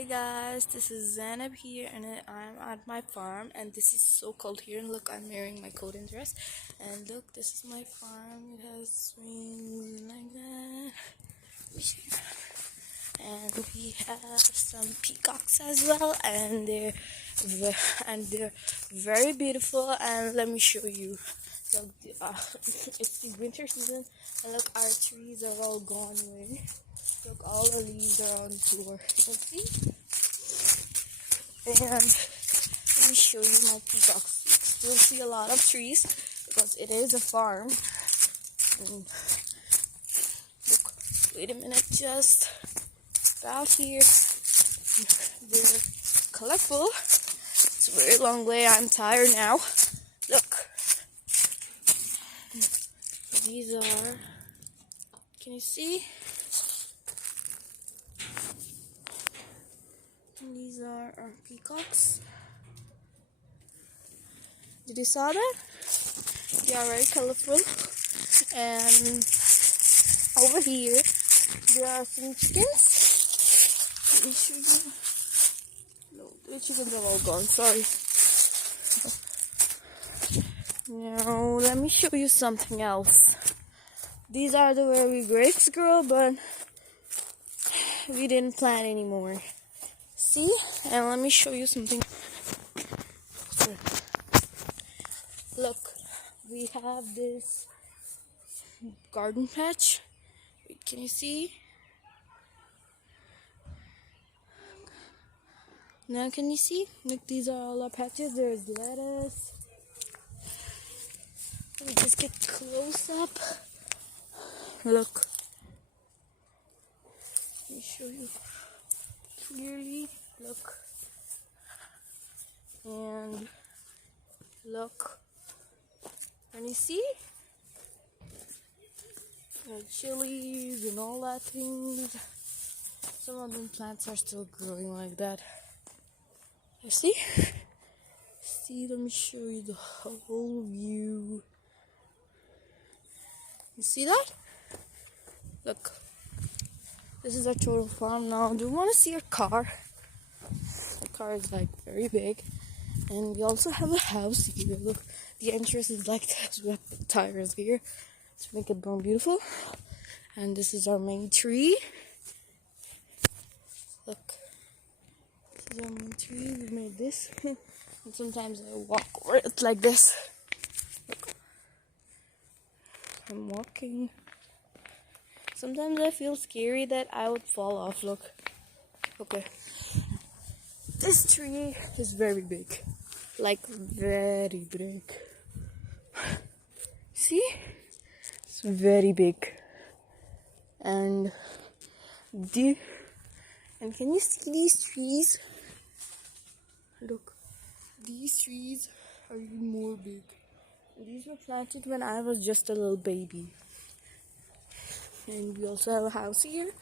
Hey guys, this is Zainab here and I'm at my farm and this is so cold here, and look, I'm wearing my coat and dress, and look, this is my farm. It has swings like that, and we have some peacocks as well, and they're very beautiful. And let me show you. Look, it's the winter season, and look, our trees are all gone away. Look, all the leaves are on the floor. You can see? And let me show you my peacocks. You'll see a lot of trees because it is a farm. And look, wait a minute, just about here. They're colorful. It's a very long way. I'm tired now. Look. These are, can you see? These are our peacocks. Did you saw that? They are very colorful. And over here, there are some chickens. Let me show you. No, the chickens are all gone. Sorry. Now, let me show you something else. These are the where we grapes grow, but we didn't plant anymore. See? And let me show you something. Look, we have this garden patch. Wait, can you see? Now can you see? Look, these are all our patches. There's lettuce. Let me just get close up. Look. Let me show you clearly. Look. And look. Can you see? Chilies and all that things. Some of them plants are still growing like that. You see? See, let me show you the whole view. You see that? Look. This is our total farm now. Do you want to see our car? The car is like very big. And we also have a house here. Look, the entrance is like this. We have the tires here to make it more beautiful. And this is our main tree. Look. This is our main tree. We made this. And sometimes I walk over it like this. Look. I'm walking. Sometimes I feel scary that I would fall off. Look. Okay. This tree is very big. Like very big. See? It's very big. And can you see these trees? Look. These trees are even more big. These were planted when I was just a little baby. And we also have a house here.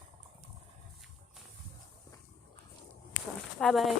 Bye bye.